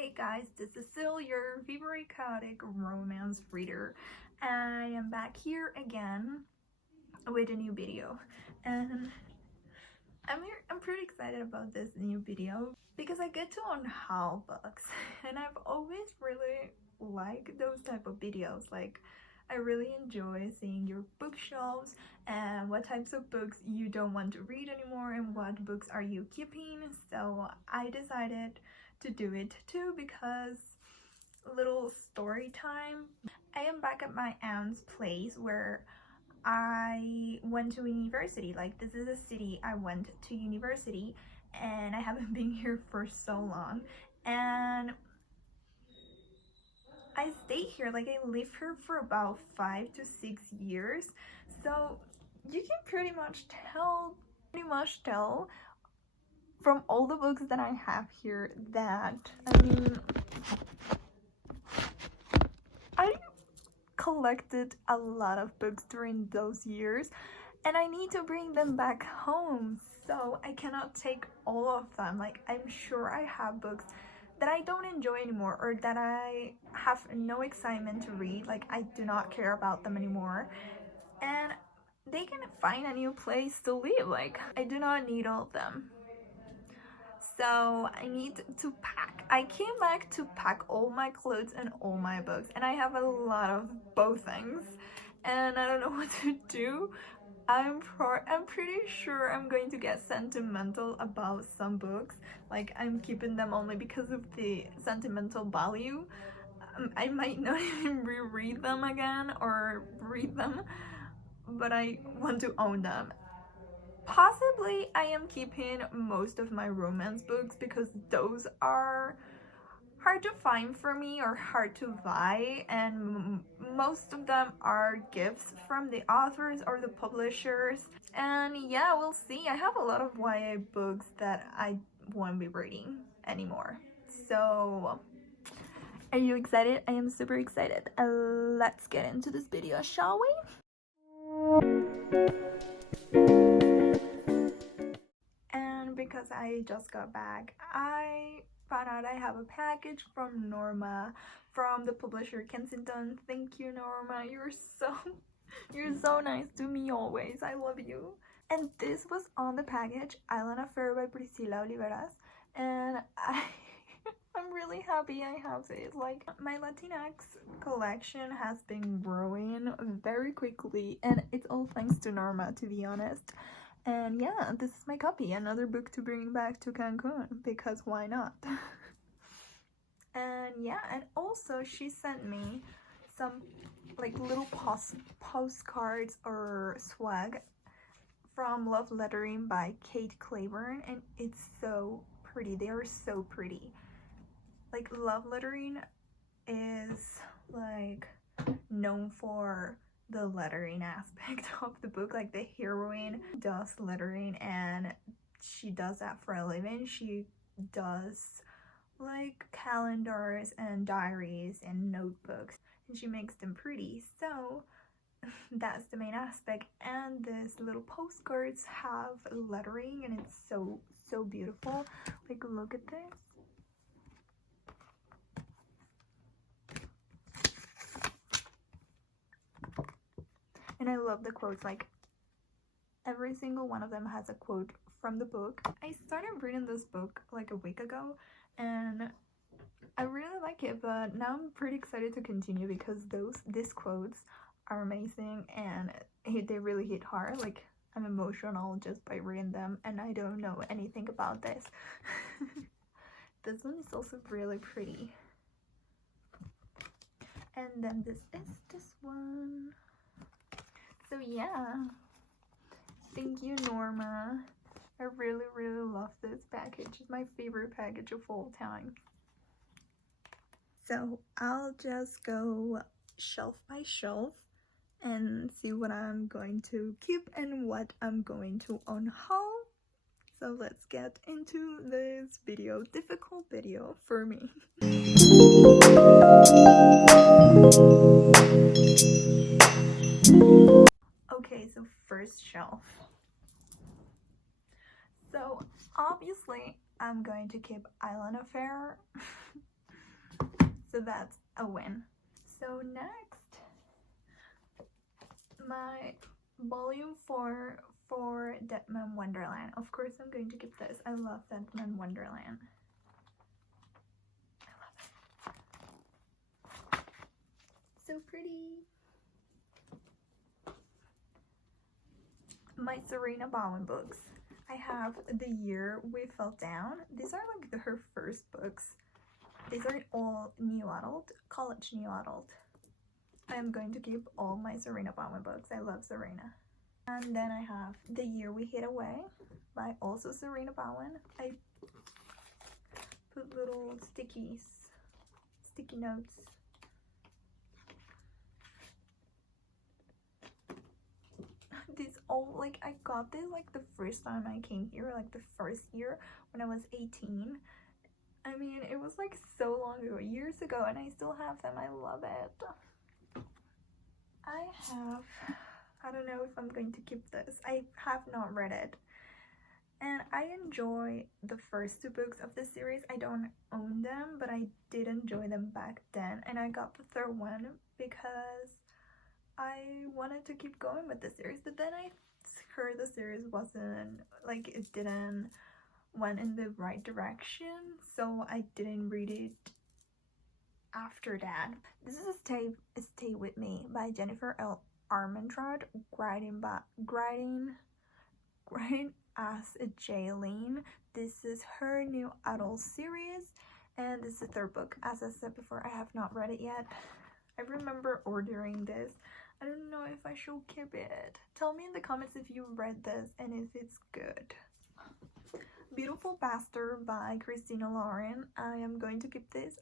Hey guys, this is Sil, your favorite chaotic romance reader. I am back here again with a new video, and I'm pretty excited about this new video because I get to unhaul books, and I've always really liked those type of videos. Like, I really enjoy seeing your bookshelves and what types of books you don't want to read anymore and what books are you keeping. So I decided to do it too because little story time. I am back at my aunt's place where I went to university. Like, this is a city I went to university, and I haven't been here for so long, and I stayed here, like I lived here for about 5 to 6 years. So you can pretty much tell from all the books that I have here that I collected a lot of books during those years, and I need to bring them back home, so I cannot take all of them. Like, I'm sure I have books that I don't enjoy anymore or that I have no excitement to read. Like, I do not care about them anymore, and they can find a new place to live. Like, I do not need all of them. So I need to pack. I came back to pack all my clothes and all my books, and I have a lot of both things, and I don't know what to do. I'm pretty sure I'm going to get sentimental about some books. Like, I'm keeping them only because of the sentimental value. I might not even reread them again or read them, but I want to own them. Possibly I am keeping most of my romance books because those are hard to find for me or hard to buy, and most of them are gifts from the authors or the publishers. And yeah, we'll see. I have a lot of YA books that I won't be reading anymore. So are you excited? I am super excited. Let's get into this video, shall we? And because I just got back, I found out I have a package from Norma, from the publisher Kensington. Thank you, Norma. You're so nice to me always. I love you. And this was on the package, Island Affair by Priscilla Oliveras, and I'm really happy I have it. Like, my Latinx collection has been growing very quickly, and it's all thanks to Norma, to be honest. And yeah, this is my copy, another book to bring back to Cancun, because why not? And yeah, and also she sent me some like little postcards or swag from Love Lettering by Kate Claiborne, and it's so pretty. They are so pretty. Like, Love Lettering is like known for the lettering aspect of the book. Like, the heroine does lettering, and she does that for a living. She does like calendars and diaries and notebooks, and she makes them pretty. So that's the main aspect, and these little postcards have lettering, and it's so beautiful. Like, look at this. And I love the quotes. Like, every single one of them has a quote from the book. I started reading this book like a week ago, and I really like it, but now I'm pretty excited to continue because these quotes are amazing, and they really hit hard. Like, I'm emotional just by reading them, and I don't know anything about this. This one is also really pretty. And then this is this one. So yeah, thank you, Norma. I really love this package. It's my favorite package of all time. So I'll just go shelf by shelf and see what I'm going to keep and what I'm going to unhaul. So let's get into this video. Difficult video for me. Okay, so first shelf. So obviously I'm going to keep Island Affair. so that's a win. So next, my volume 4 for Dead Man Wonderland. Of course I'm going to keep this. I love Dead Man Wonderland. I love it. So pretty. My Serena Bowen books. I have The Year We Fell Down. These are like her first books. These are all new adult, college new adult. I am going to keep all my Serena Bowen books. I love Serena. And then I have The Year We Hid Away by also Serena Bowen. I put little sticky notes. These all, like, I got this like the first time I came here, like the first year when I was 18. I mean, it was like so long ago, years ago, and I still have them. I love it. I don't know if I'm going to keep this. I have not read it. And I enjoy the first 2 books of the series. I don't own them, but I did enjoy them back then. And I got the 3rd one because I wanted to keep going with the series. But then I heard the series wasn't, like, it didn't went in the right direction. So I didn't read it after that. This is Stay With Me by Jennifer L. Armentrout, writing as a Jaylene. This is her new adult series, and this is the 3rd book. As I said before, I have not read it yet. I remember ordering this. I don't know if I should keep it. Tell me in the comments if you read this and if it's good. Beautiful Bastard by Christina Lauren. I am going to keep this.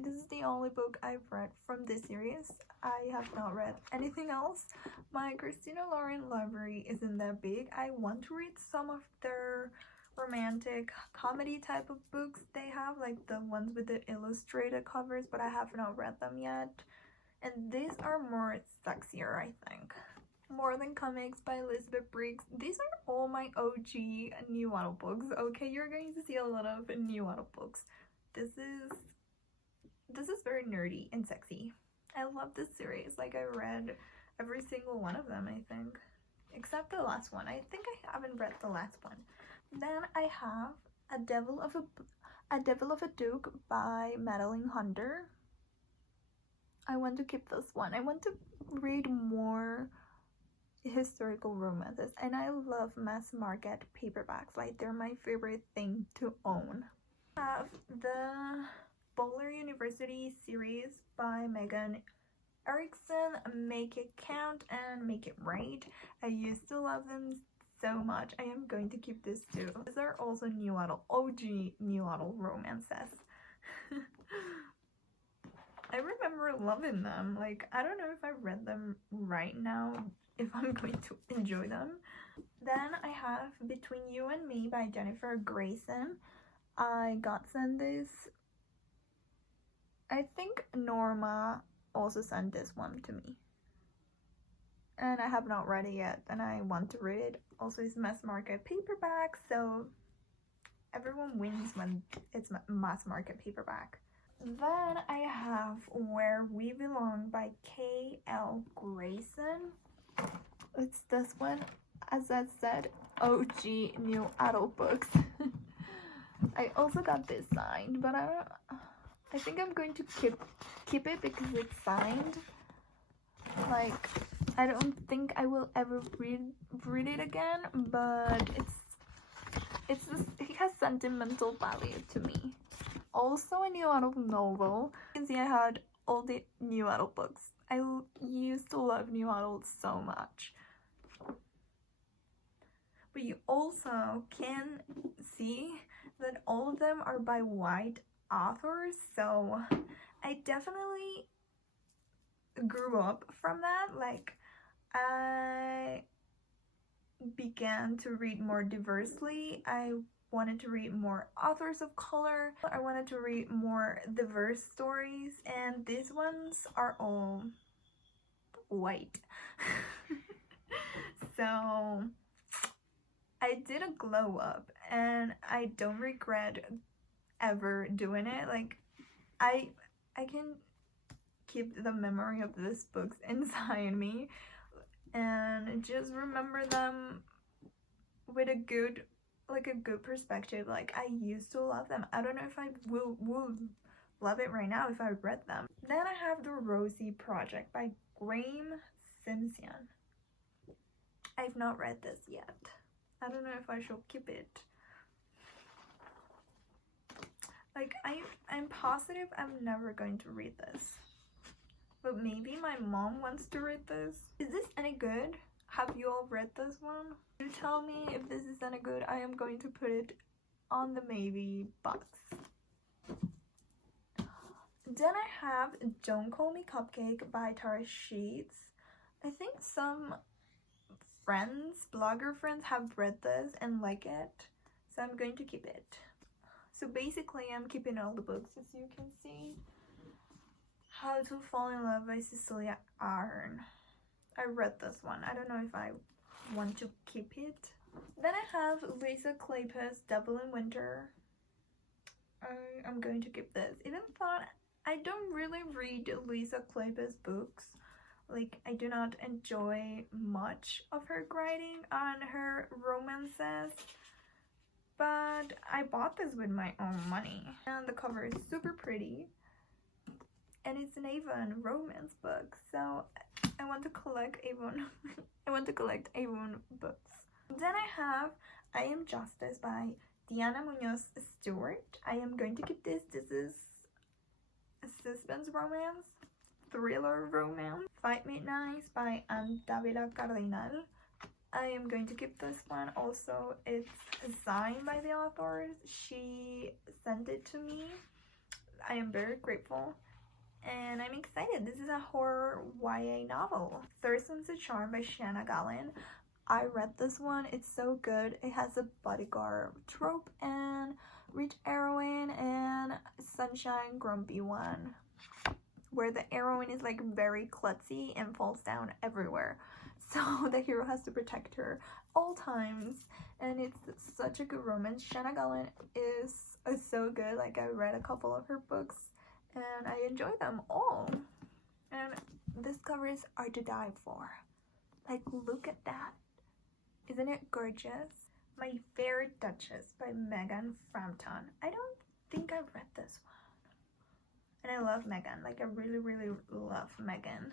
This is the only book I've read from this series. I have not read anything else. My Christina Lauren library isn't that big. I want to read some of their romantic comedy type of books they have, like the ones with the illustrated covers, but I have not read them yet. And these are more sexier, I think. More Than Comics by Elizabeth Briggs. These are all my OG new adult books. Okay, you're going to see a lot of new adult books. This is very nerdy and sexy. I love this series. Like, I read every single one of them, I think, except the last one. I think I haven't read the last one. Then I have A Devil of a Duke by Madeline Hunter. I want to keep this one. I want to read more historical romances, and I love mass market paperbacks. Like, they're my favorite thing to own. I have the Bowler University series by Megan Erickson, Make It Count and Make It Right. I used to love them so much. I am going to keep this too. These are also new adult, OG new adult romances. I remember loving them. Like, I don't know if I read them right now, if I'm going to enjoy them. Then I have Between You and Me by Jennifer Grayson. I got sent this. I think Norma also sent this one to me. And I have not read it yet, and I want to read it. Also, it's mass market paperback, so everyone wins when it's mass market paperback. Then I have Where We Belong by K.L. Grayson. It's this one. As I said, OG new adult books. I also got this signed, but I think I'm going to keep it because it's signed. Like, I don't think I will ever read it again, but it has sentimental value to me. Also a new adult novel. You can see I had all the new adult books. I used to love new adults so much. But you also can see that all of them are by white authors, so I definitely grew up from that. Like, I began to read more diversely. I wanted to read more authors of color. I wanted to read more diverse stories, and these ones are all white. So I did a glow up, and I don't regret ever doing it. Like, I I can keep the memory of these books inside me and just remember them with a good perspective. Like, I used to love them. I don't know if I will love it right now if I read them. Then I have The Rosie Project by Graham Simpson. I've not read this yet. I don't know if I should keep it. Like, I'm positive I'm never going to read this. But maybe my mom wants to read this. Is this any good? Have you all read this one? You tell me if this is any good. I am going to put it on the maybe box. Then I have Don't Call Me Cupcake by Tara Sheets. I think some blogger friends have read this and like it, so I'm going to keep it. So basically I'm keeping all the books, as you can see. How to Fall in Love by Cecilia Ahern. I read this one. I don't know if I want to keep it. Then I have Lisa Kleypas' Devil in Winter. I'm going to keep this. Even though I don't really read Lisa Kleypas' books. Like, I do not enjoy much of her writing on her romances. But I bought this with my own money. And the cover is super pretty. And it's an Avon romance book. So I want to collect Avon. I want to collect Avon books. Then I have I Am Justice by Diana Munoz Stewart. I am going to keep this. This is a suspense romance, thriller romance. Fight Midnights by Anne Davila Cardinal. I am going to keep this one. Also, it's signed by the author. She sent it to me. I am very grateful. And I'm excited. This is a horror YA novel. Thirst Owns a Charm by Shanna Gallen. I read this one. It's so good. It has a bodyguard trope and rich heroine and sunshine grumpy one, where the heroine is like very klutzy and falls down everywhere. So the hero has to protect her all times. And it's such a good romance. Shanna Gallen is so good. Like, I read a couple of her books and I enjoy them all. And these covers are to die for. Like, look at that. Isn't it gorgeous? My Favorite Duchess by Megan Frampton. I don't think I've read this one. And I love Megan. Like, I really, really love Megan.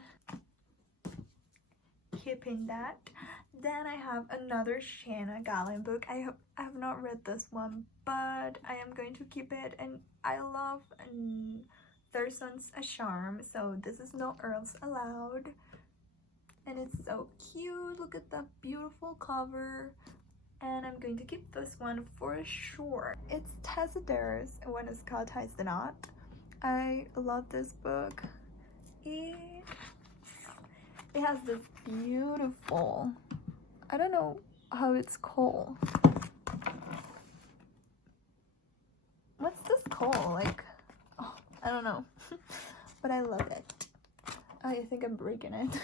Keeping that. Then I have another Shanna Gallen book. I have not read this one, but I am going to keep it. And I love Thirst Owns a Charm, so this is No Earls Allowed. And it's so cute. Look at that beautiful cover. And I'm going to keep this one for sure. It's Tessa Dares When a Scout Ties the Knot. I love this book. It has this beautiful, I don't know how it's called. What's this called? Like, oh, I don't know. But I love it. I think I'm breaking it.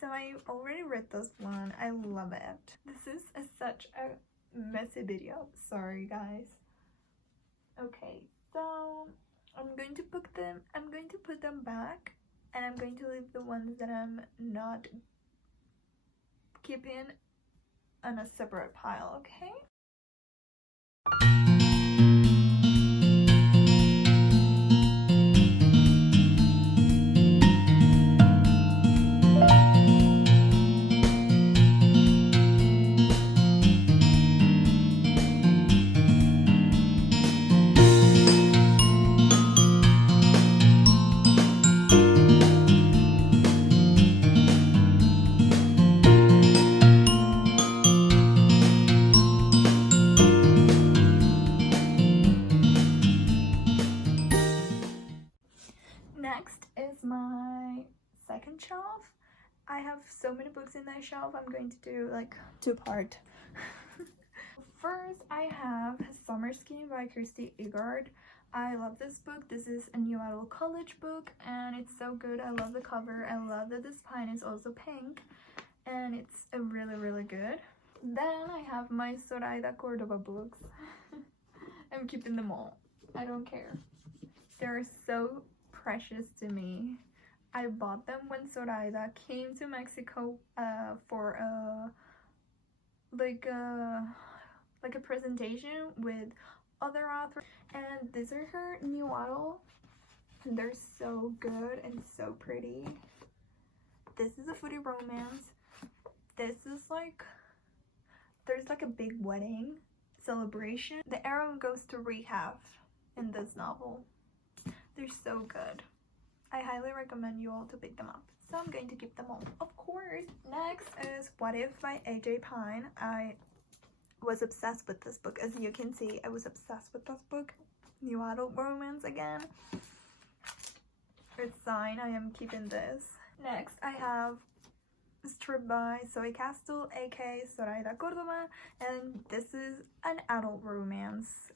So I already read this one. I love it. This is such a messy video. Sorry, guys. Okay, so I'm going to put them back, and I'm going to leave the ones that I'm not keeping on a separate pile, okay? Next is my second shelf. I have so many books in that shelf. I'm going to do like two-part. First, I have Summer Scheme by Kirsty Igard. I love this book. This is a new adult college book and it's so good. I love the cover. I love that the spine is also pink and it's really, really good. Then I have my Zoraida Cordova books. I'm keeping them all. I don't care. They're so precious to me. I bought them when Zoraida came to Mexico for a like a presentation with other authors, and these are her new model. They're so good and so pretty. This is a foodie romance. This is like, there's like a big wedding celebration. The arrow goes to rehab in this novel. They're so good. I highly recommend you all to pick them up. So I'm going to keep them all, of course. Next is What If by AJ Pine. I was obsessed with this book. As you can see, I was obsessed with this book. New adult romance again. It's signed. I am keeping this. Next, I have Strip by Zoe Castle, aka Zoraida Cordova, and this is an adult romance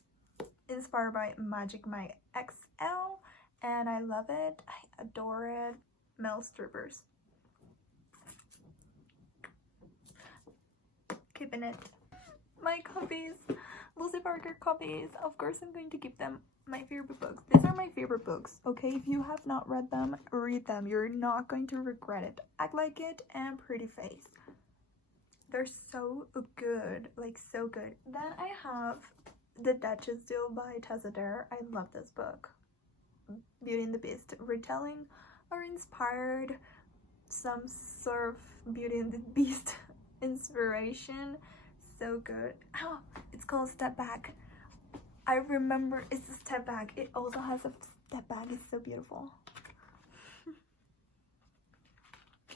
inspired by Magic Mike XL, and I love it. I adore it. Male strippers. Keeping it. My copies, Lucy Parker copies. Of course, I'm going to keep them. My favorite books. These are my favorite books, okay? If you have not read them, read them. You're not going to regret it. Act Like It and Pretty Face. They're so good, like so good. Then I have The Duchess Deal by Tessa Dare. I love this book. Beauty and the Beast retelling or inspired, some sort of Beauty and the Beast inspiration. So good. Oh, it's called Step Back. I remember it's a step back. It also has a step back. It's so beautiful.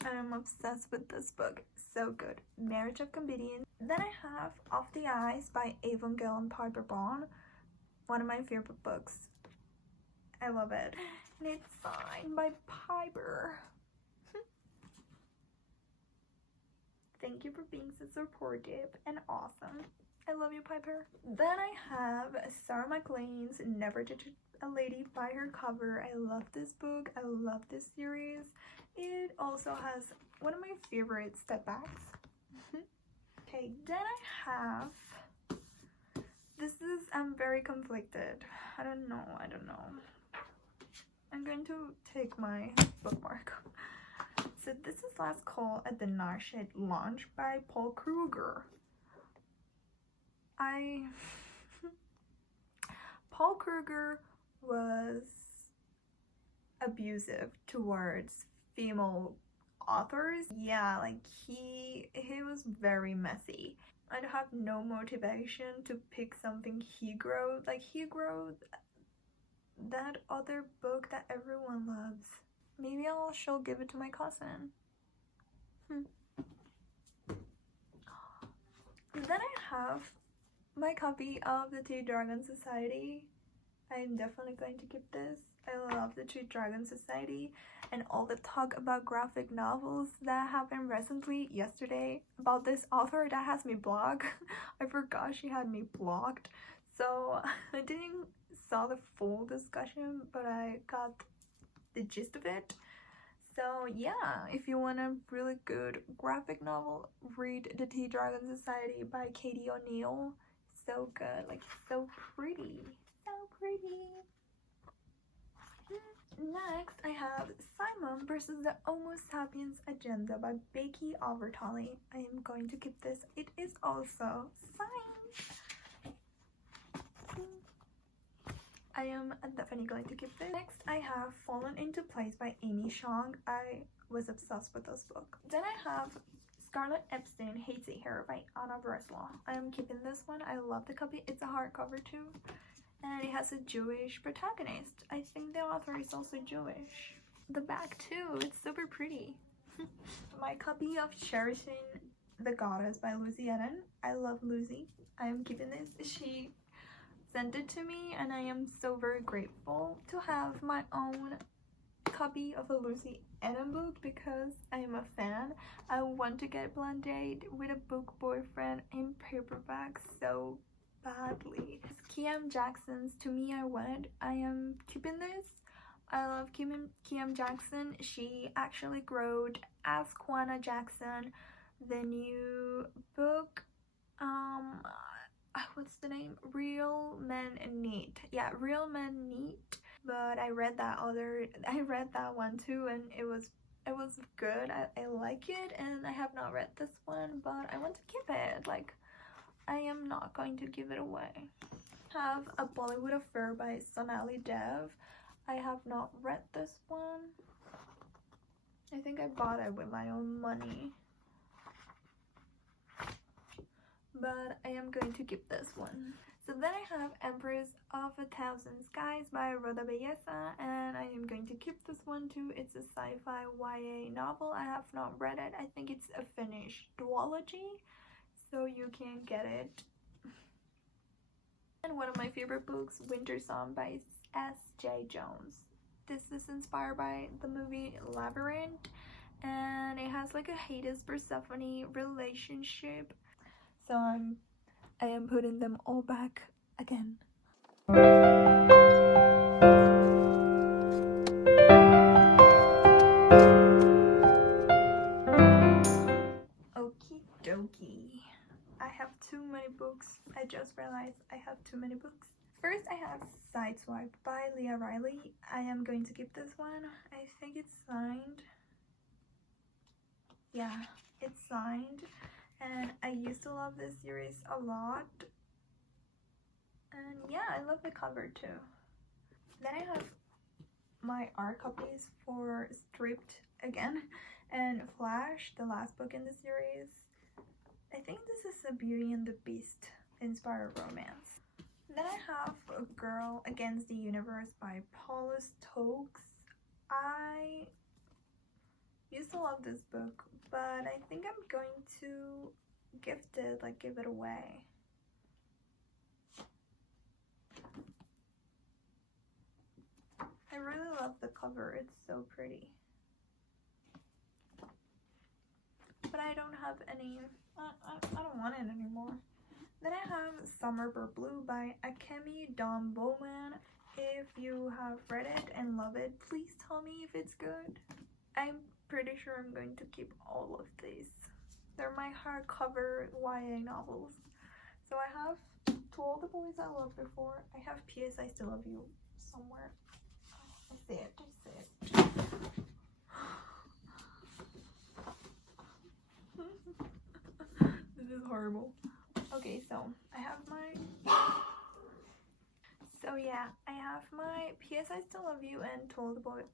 I'm obsessed with this book. So good. Marriage of Convenience. Then I have Off the Ice by Avon Gill and Piper Bond. One of my favorite books. I love it. And it's signed by Piper. Thank you for being so supportive and awesome. I love you, Piper. Then I have Sarah McLean's Never Judge a Lady by Her Cover. I love this book. I love this series. It also has one of my favorite step backs. Okay, then I have, this is, I'm very conflicted. I don't know. I'm going to take my bookmark. So this is Last Call at the Narshade Lounge by Paul Kruger. Paul Kruger was abusive towards female authors. Yeah, like he was very messy. I'd have no motivation to pick something he wrote. Like he wrote that other book that everyone loves. Maybe she'll give it to my cousin. Then I have my copy of The Two Dragon Society. I'm definitely going to keep this. I love The Two Dragon Society and all the talk about graphic novels that happened recently yesterday about this author that has me blocked. I forgot she had me blocked, so I didn't saw the full discussion, but I got the gist of it. So yeah, if you want a really good graphic novel, read The Tea Dragon Society by Katie O'Neill. So good, like so pretty, so pretty. Next, I have Simon versus the Homo Sapiens Agenda by Becky Albertalli. I am going to keep this. It is also signed. I am definitely going to keep this. Next, I have Fallen Into Place by Amy Chong. I was obsessed with this book. Then I have Scarlet Epstein Hates It Here by Anna Breslau. I am keeping this one. I love the copy. It's a hardcover too. And it has a Jewish protagonist. I think the author is also Jewish. The back too, it's super pretty. My copy of Cherishing the Goddess by Lucy Eden. I love Lucy. I am keeping this. She sent it to me and I am so very grateful to have my own copy of a Lucy Eden book because I am a fan. I want to get Blind Date with a Book Boyfriend in paperback so badly. It's Kiam Jackson's To Me I Wanted. I am keeping this. I love Kiam Jackson. She actually wrote Ask Juana Jackson, the new book. What's the name? Real Men Need. Yeah, Real Men Need. But I read that one too, and it was good. I like it, and I have not read this one, but I want to keep it. Like, I am not going to give it away. Have A Bollywood Affair by Sonali Dev. I have not read this one. I think I bought it with my own money, but I am going to keep this one. So then I have Empress of a Thousand Skies by Rhoda Belleza, and I am going to keep this one too. It's a sci-fi YA novel. I have not read it. I think it's a Finnish duology, so you can get it. And one of my favorite books, Winter Song by S.J. Jones. This is inspired by the movie Labyrinth, and it has like a Hades-Persephone relationship. So I am putting them all back again. Okie dokie. I have too many books. I just realized I have too many books. First, I have Sideswipe by Leah Riley. I am going to keep this one. I think it's signed. Yeah, it's signed. And I used to love this series a lot. And yeah, I love the cover too. Then I have my art copies for Stripped again and Flash, the last book in the series. I think this is a Beauty and the Beast inspired romance. Then I have A Girl Against the Universe by Paula Stokes. I used to love this book, but I think I'm going to gift it, like give it away. I really love the cover, it's so pretty. But I don't have any, I don't want it anymore. Then I have Summer Blue by Akemi Dawn Bowman. If you have read it and love it, please tell me if it's good. I'm pretty sure I'm going to keep all of these. They're my hardcover YA novels. So I have To All the Boys I Loved Before. I have P.S. I Still Love You somewhere. I see it, I see it. This is horrible. Okay, so I have my P.S. I Still Love You and To All the Boys.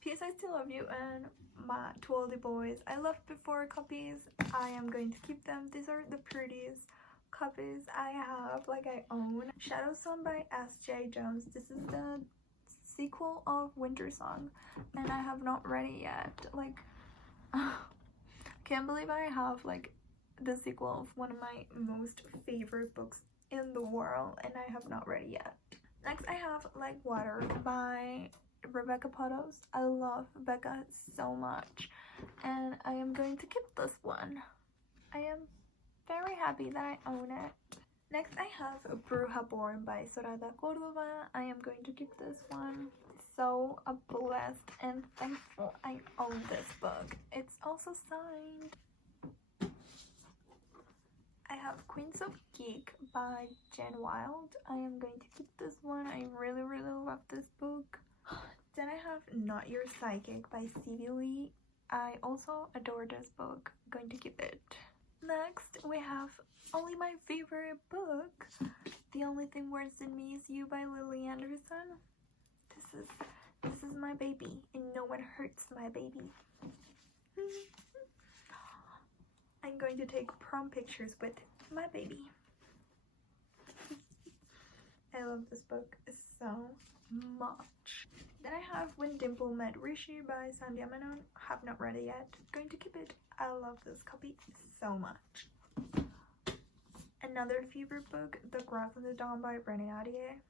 P.S. I Still Love You and my To All the Boys I Loved Before copies. I am going to keep them. These are the prettiest copies I have, like I own. Shadow Song by S.J. Jones. This is the sequel of Winter Song, and I have not read it yet. Like, can't believe I have like the sequel of one of my most favorite books in the world, and I have not read it yet. Next, I have Like Water by Rebecca Pottos. I love Rebecca so much, and I am going to keep this one. I am very happy that I own it. Next, I have Bruja Born by Soraya Cordova. I am going to keep this one. So blessed and thankful I own this book. It's also signed. I have Queens of Geek by Jen Wild. I am going to keep this one. I really love this book. Then I have Not Your Psychic by C.V. Lee. I also adore this book. I'm going to keep it. Next, we have only my favorite book, The Only Thing Worse Than Me Is You by Lily Anderson. This is my baby, and no one hurts my baby. I'm going to take prom pictures with my baby. I love this book so much. Then I have When Dimple Met Rishi by Sandhya Menon. Have not read it yet. Going to keep it. I love this copy so much. Another favorite book, The Grass and the Dawn by Brené Attier.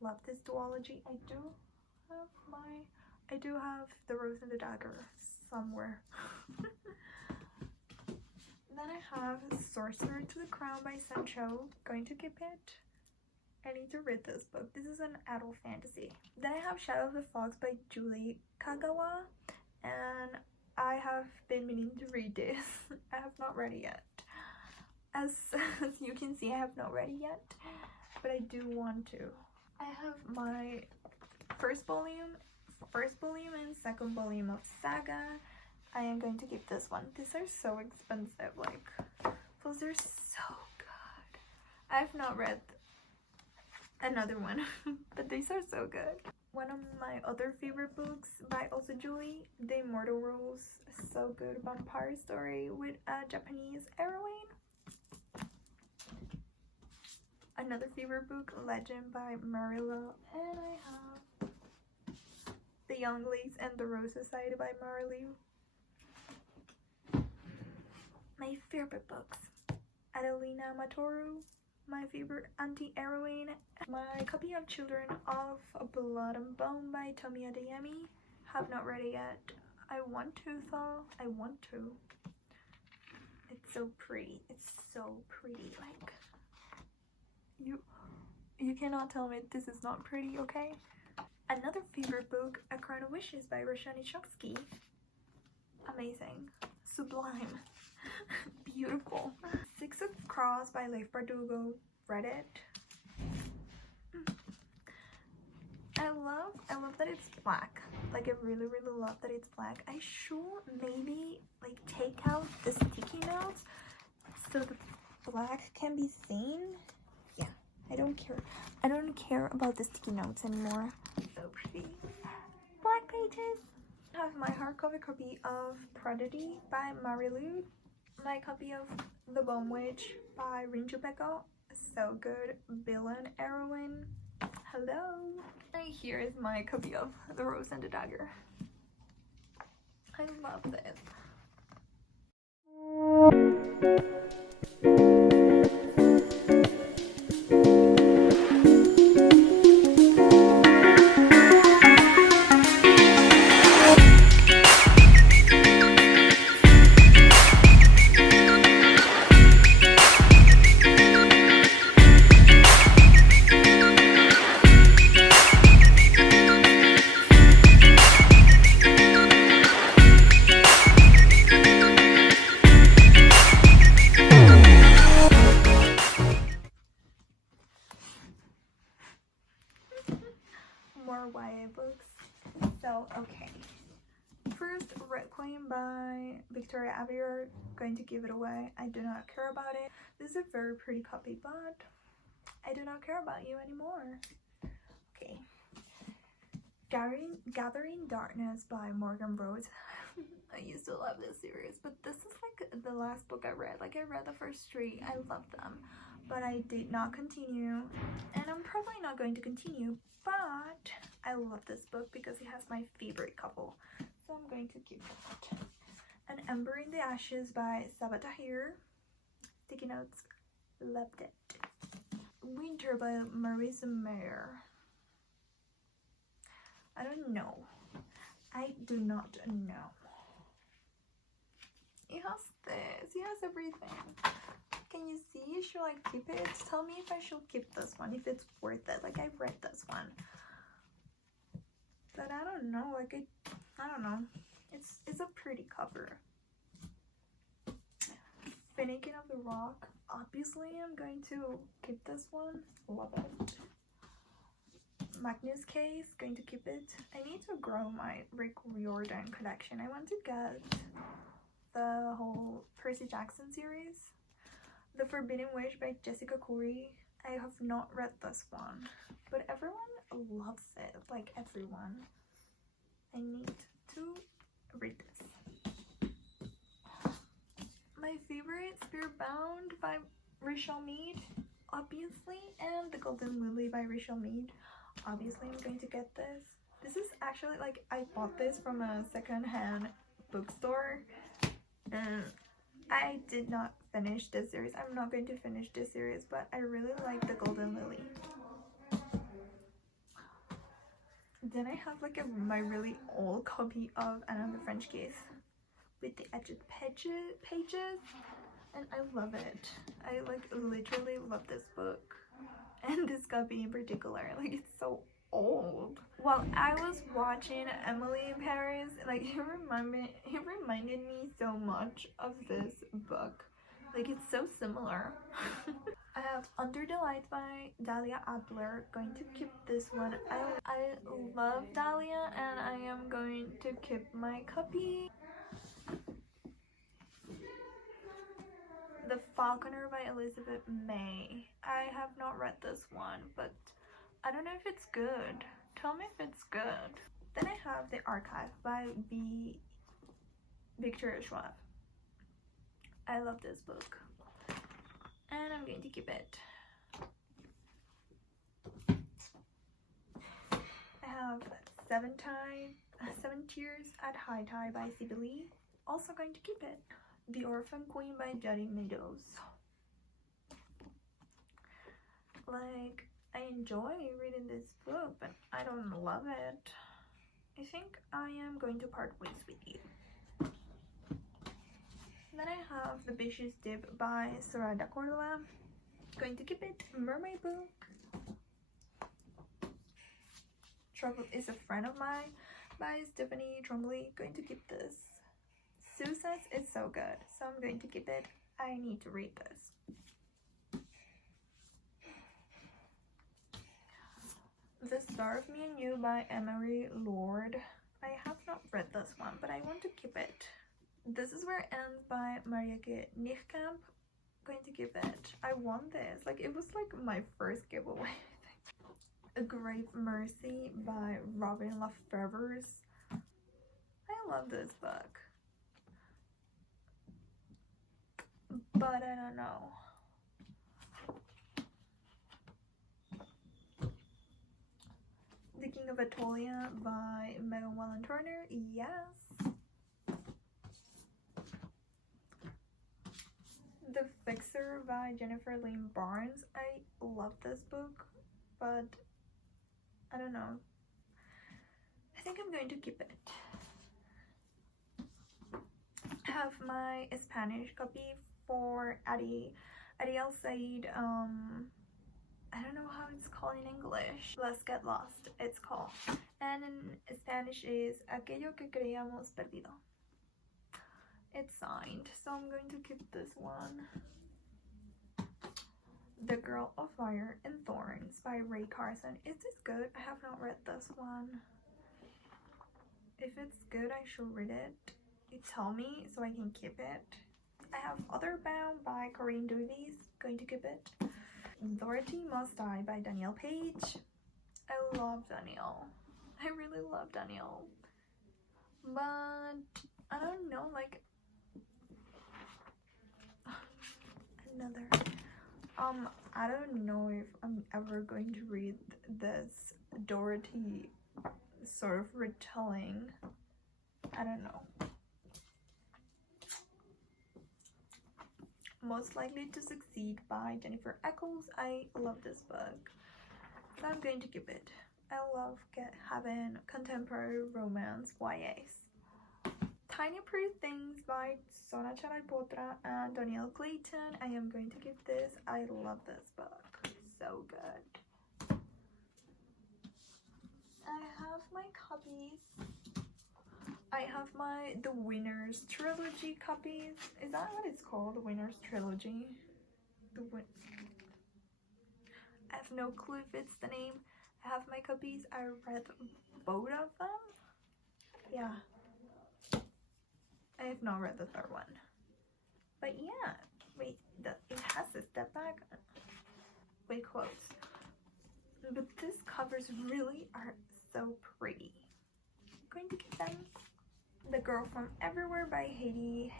Love this duology. I do have The Rose and the Dagger somewhere. Then I have Sorcerer to the Crown by Sancho. Going to keep it. I need to read this book. This is an adult fantasy. Then I have Shadow of the Fox by Julie Kagawa, and I have been meaning to read this. I have not read it yet. As you can see, I have not read it yet, but I do want to. I have my first volume and second volume of Saga. I am going to keep this one. These are so expensive, like, those are so good. I've not read another one, but these are so good. One of my other favorite books by also Julie, The Immortal Rules. So good, vampire story with a Japanese heroine. Another favorite book, Legend by Marilla, and I have The Young Ladies and the Rose Society by Marilla. My favorite books, Adelina Matoru, my favorite anti-heroine, my copy of Children of Blood and Bone by Tomi Adeyemi. Have not read it yet. I want to though. I want to. It's so pretty. It's so pretty. Like, you cannot tell me this is not pretty, okay? Another favorite book, A Crown of Wishes by Roshani Chokski. Amazing. Sublime. Beautiful. Six of Cross by Leif Bardugo. Read it. I love that it's black. Like, I really love that it's black. I should maybe like take out the sticky notes so the black can be seen. Yeah, I don't care about the sticky notes anymore. So pretty. Black pages. I have my hardcover copy of Prodigy by Marilu. My copy of The Bone Witch by Rinju Peko. So good. Villain heroine. Hello. And here is my copy of The Rose and the Dagger. I love this. More YA books. So, okay. First, Red Queen by Victoria Abier. Going to give it away. I do not care about it. This is a very pretty copy, but I do not care about you anymore. Okay. Gathering Darkness by Morgan Rose. I used to love this series, but this is like the last book I read. Like, I read the first three. I loved them, but I did not continue, and I'm probably not going to continue, but I love this book because it has my favorite couple, so I'm going to keep it. An Ember in the Ashes by Sabah Tahir. Sticky notes. Loved it. Winter by Marisa Mayer. I don't know. I do not know. It has this. It has everything. Can you see? Should I keep it? Tell me if I should keep this one, if it's worth it. Like, I read this one, but I don't know. Like, I don't know. It's a pretty cover. Finnegan of the Rock. Obviously, I'm going to keep this one. Love it. Magnus Case. Going to keep it. I need to grow my Rick Riordan collection. I want to get the whole Percy Jackson series. The Forbidden Wish by Jessica Corey. I have not read this one, but everyone loves it. Like, everyone. I need to read this. My favorite, Spirit Bound by Rachel Mead, obviously, and The Golden Lily by Rachel Mead. Obviously, I'm going to get this. This is actually, like, I bought this from a second-hand bookstore, and I did not finish this series. I'm not going to finish this series, but I really like The Golden Lily. Then I have like my really old copy of Anna the French Kiss with the edged pages, and I love it. I like literally love this book and this copy in particular. Like, it's so old. While I was watching Emily in Paris, like, it reminded me so much of this book. Like, it's so similar. I have Under the Lights by Dahlia Adler. Going to keep this one. I love Dahlia and I am going to keep my copy. The Falconer by Elizabeth May. I have not read this one, but I don't know if it's good. Tell me if it's good. Then I have The Archive by Victoria Schwab. I love this book and I'm going to keep it. I have Seven Tears at High Tide by Sibylle. Also going to keep it. The Orphan Queen by Jody Meadows. Like, I enjoy reading this book, but I don't love it. I think I am going to part ways with you. Then I have The Vicious Dip by Soraya Cordova. Going to keep it. Mermaid book. Trouble is a Friend of Mine by Stephanie Trombley. Going to keep this. Sue says it's so good, so I'm going to keep it. I need to read this. The Star of Me and You by Emery Lord. I have not read this one, but I want to keep it. This Is Where It Ends by Marieke Nichtkamp. Going to keep it. I want this. Like, it was like my first giveaway. A Grave Mercy by Robin Lefevers. I love this book, but I don't know. The King of Atolia by Megan Wallen Turner. Yes. The Fixer by Jennifer Lynn Barnes. I love this book, but I don't know. I think I'm going to keep it. I have my Spanish copy for Adi El Said. I don't know how it's called in English. Let's Get Lost, it's called. And in Spanish is Aquello que creíamos perdido. It's signed, so I'm going to keep this one. The Girl of Fire and Thorns by Ray Carson. Is this good? I have not read this one. If it's good, I should read it. You tell me so I can keep it. I have Otherbound by Corinne Davies. Going to keep it. Dorothy Must Die by Danielle Page. I love Danielle. I really love Danielle. But I don't know, like another I don't know if I'm ever going to read this Dorothy sort of retelling. I don't know. Most Likely to Succeed by Jennifer Eccles. I love this book, so I'm going to keep it. I love having contemporary romance YAs. Tiny Pretty Things by Sona Charaipotra and Danielle Clayton. I am going to keep this. I love this book. So good. I have my copies. I have the Winners Trilogy copies. Is that what it's called? The Winners Trilogy? I have no clue if it's the name. I have my copies. I read both of them. Yeah. I have not read the third one. But yeah. Wait, it has a step back. Wait, quotes. But these covers really are so pretty. I'm going to get them. The Girl from Everywhere by Heyyyy.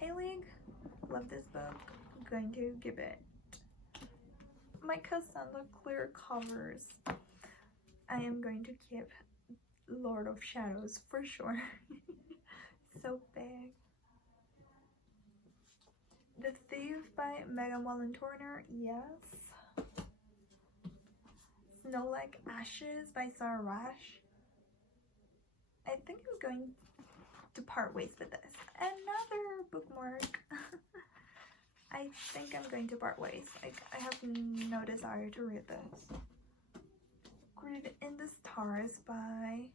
Love this book. I'm going to give it. My Cassandra Clear covers. I am going to keep Lord of Shadows for sure. So big. The Thief by Megan Wallen Turner. Yes. Snow Like Ashes by Sarah Rash. I think I'm going to part ways with this. Another bookmark. I think I'm going to part ways. Like, I have no desire to read this. Read In the Stars by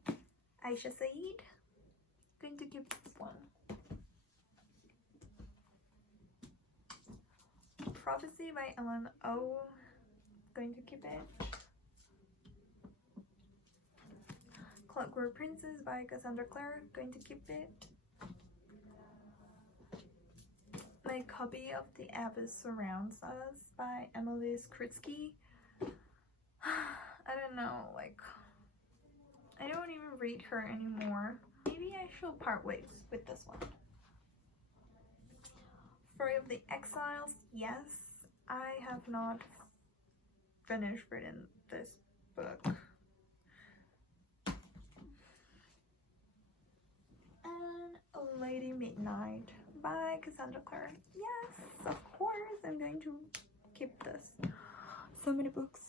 Aisha Said. Going to keep this one. Prophecy by Ellen O. Going to keep it. Clockwork Princess by Cassandra Clare. Going to keep it. My copy of The Abyss Surrounds Us by Emily Skritsky. I don't know, like, I don't even read her anymore. Maybe I should part ways with this one. Story of the Exiles. Yes, I have not finished reading this book. And Lady Midnight by Cassandra Clare. Yes, of course, I'm going to keep this. So many books.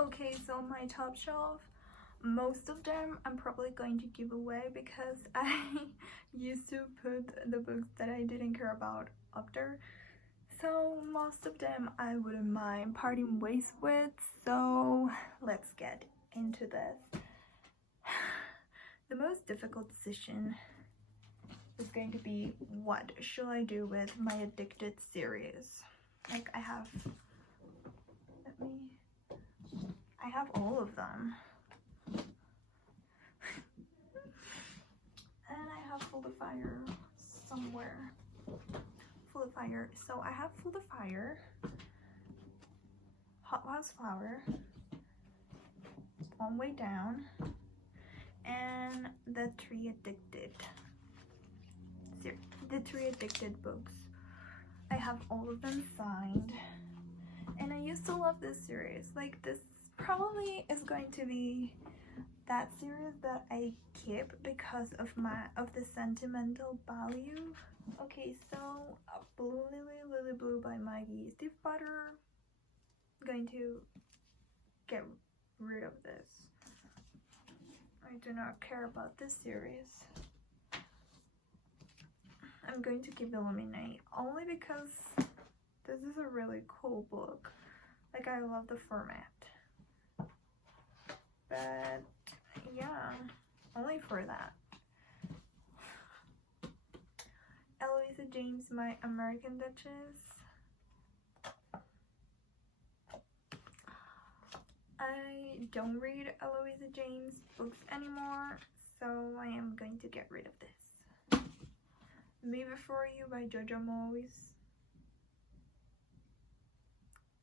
Okay, so my top shelf, most of them I'm probably going to give away because I used to put the books that I didn't care about up there. So most of them I wouldn't mind parting ways with, so let's get into this. The most difficult decision is going to be, what should I do with my Addicted series? Like, I have all of them. And I have Full of Fire somewhere. Full of Fire. So I have Full of Fire, Hot House Flower, One Way Down, and the Three Addicted books. I have all of them signed, and I used to love this series. Like, this probably is going to be that series that I keep because of the sentimental value. Okay, so Blue Lily, Lily Blue by Maggie Stiefvater. I'm going to get rid of this. I do not care about this series. I'm going to keep Illuminate only because this is a really cool book. Like, I love the format. But yeah, only for that. Eloisa James, My American Duchess. I don't read Eloisa James books anymore, so I am going to get rid of this. Me Before You by Jojo Moyes.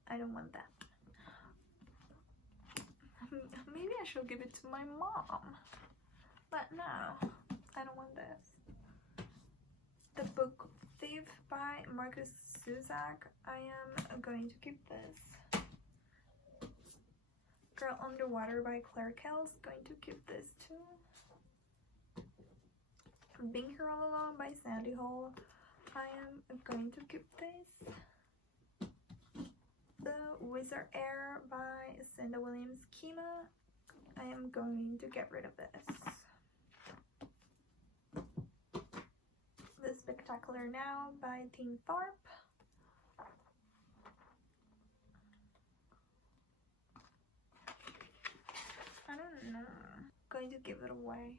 I don't want that. Maybe I should give it to my mom, but no, I don't want this. The Book Thief by Marcus Zusak. I am going to keep this. Girl Underwater by Claire Kells. Going to keep this too. Being Here All Alone by Sandy Hall. I am going to keep this. The Wizard Air by Cinda Williams Kima. I am going to get rid of this. The Spectacular Now by Tim Thorpe. I don't know. Going to give it away.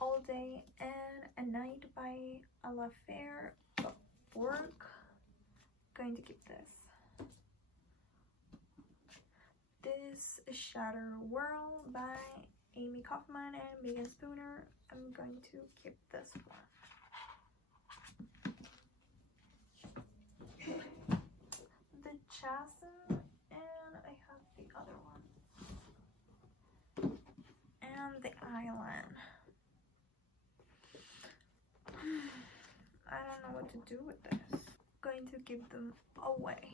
All Day and a Night by Alafair Work. Going to keep this. This Shatter World by Amy Kaufman and Megan Spooner. I'm going to keep this one. The Chasm, and I have the other one. And The Island. I don't know what to do with this. Going to give them away.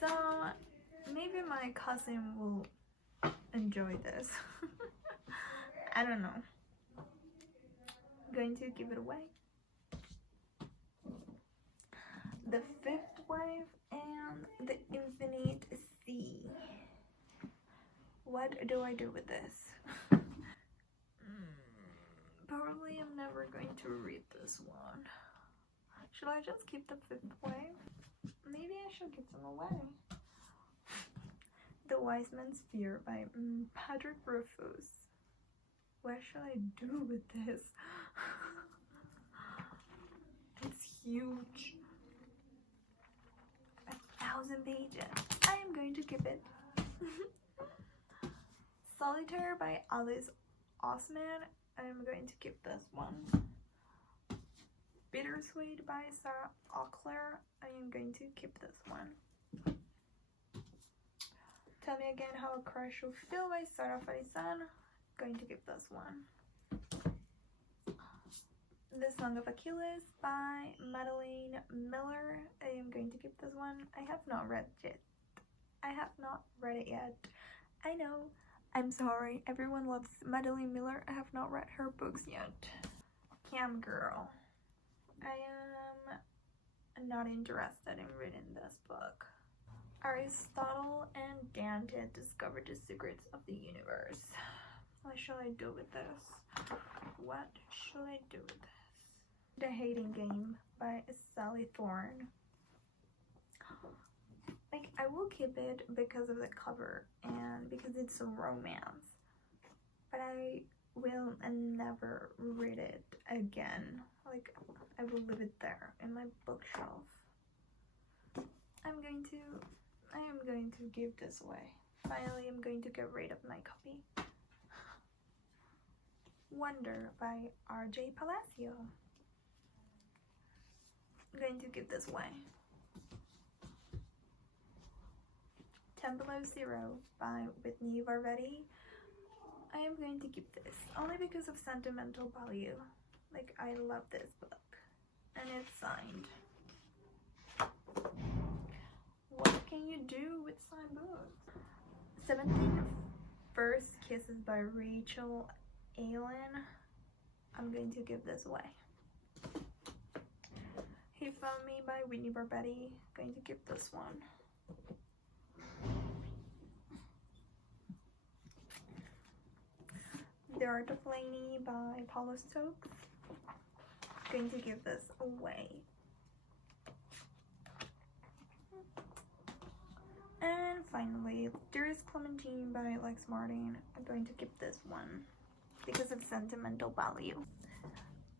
So maybe my cousin will enjoy this. I don't know. going to give it away. The Fifth Wave and the Infinite Sea. What do I do with this? Probably I'm never going to read this one. Should I just keep the Fifth Wave? Maybe I should give them away. The Wise Man's Fear by Patrick Rufus. What should I do with this? It's huge. 1,000 pages. I am going to keep it. Solitaire by Alice Osman. I am going to keep this one. Bittersweet by Sarah Auclair. I am going to keep this one. Tell Me Again How a Crush Will Feel by Sarah Farisan. Going to keep this one. The Song of Achilles by Madeline Miller. I am going to keep this one. I have not read it yet. I know. I'm sorry. Everyone loves Madeline Miller. I have not read her books yet. Cam Girl. I am not interested in reading this book. Aristotle and Dante discovered the secrets of the universe. What shall I do with this? What shall I do with this? The Hating Game by Sally Thorne. Like, I will keep it because of the cover and because it's a romance. But I will never read it again. Like, I will leave it there in my bookshelf. I am going to give this away. Finally, I'm going to get rid of my copy. Wonder by R.J. Palacio. I'm going to give this away. 10 Below Zero by Whitney Varvetti. I am going to keep this only because of sentimental value. Like, I love this book. And it's signed. What can you do with signed books? 17 First Kisses by Rachel Allen. I'm going to give this away. He Found Me by Whitney Varvetti. Going to give this one. The Art of Laney by Paula Stokes. Going to give this away. And finally, Dearest Clementine by Lex Martin. I'm going to keep this one because of sentimental value.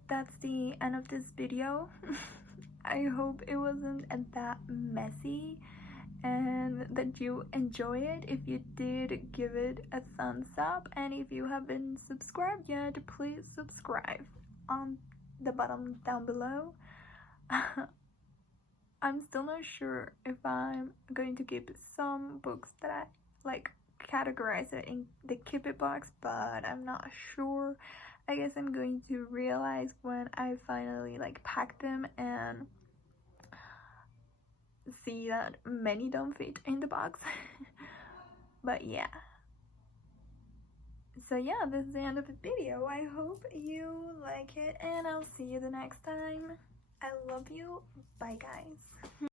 That's the end of this video. I hope it wasn't that messy and that you enjoy it. If you did, give it a thumbs up, and if you haven't subscribed yet, please subscribe on the bottom down below. I'm still not sure if I'm going to keep some books that I like categorize it in the Keep It box, but I'm not sure. I guess I'm going to realize when I finally like pack them and see that many don't fit in the box. But yeah, so yeah, this is the end of the video. I hope you like it, and I'll see you the next time. I love you. Bye guys.